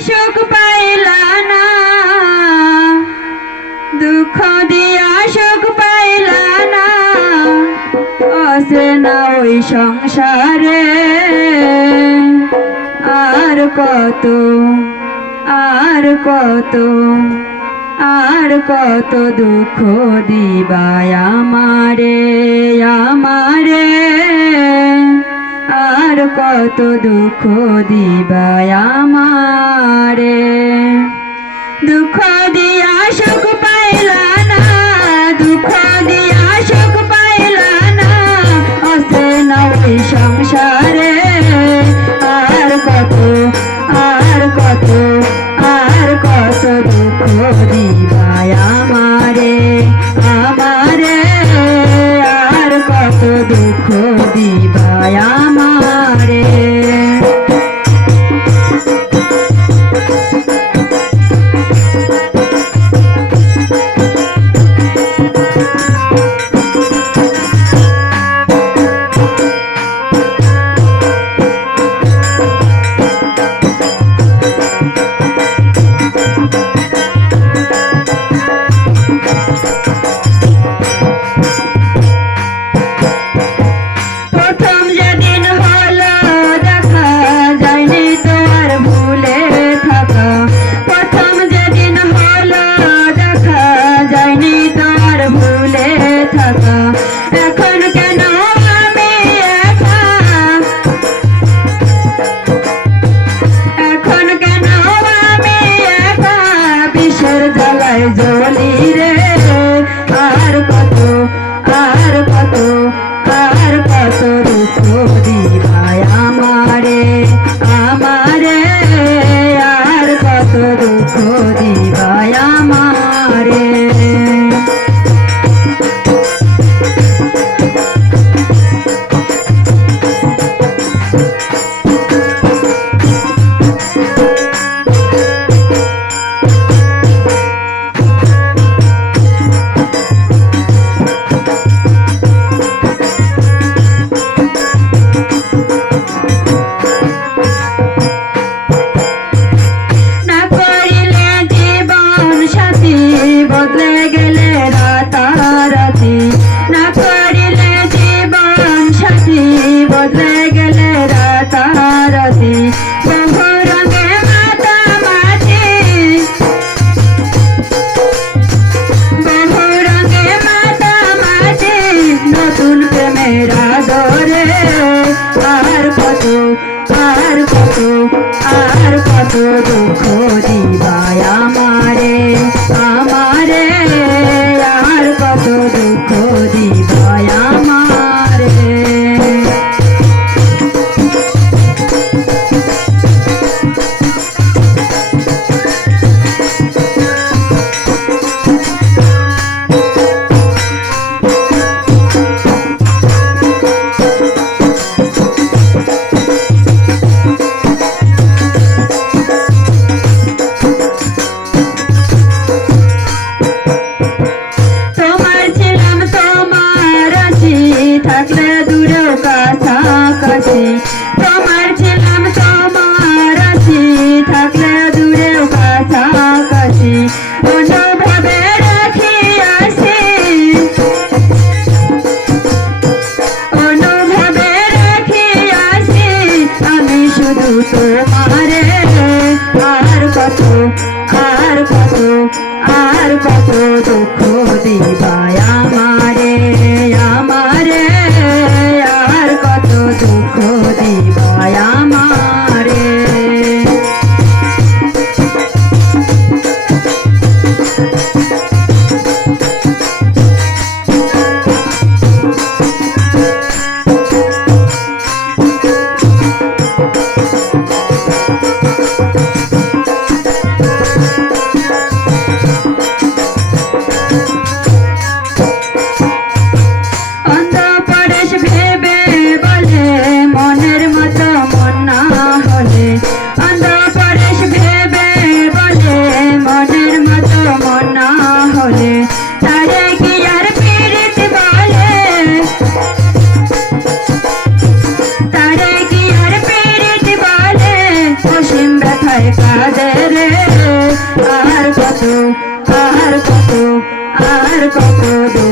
সুখ পাইলা না। দুঃখ দিয়া সুখ পাইলা না। ওই সংসারে। আর কত আর কত আর কত দুঃখ দিবা আমারে আমারে। কত দুঃখ দিবায় আমারে। দুঃখ দিয়া সুখ পাইলা দেখো দিবায় আমারে। জলে নতুন প্রেমের আদরে আর কত আর কত আর কত দুঃখ। তোমারে আর কত আর কত আর কত কত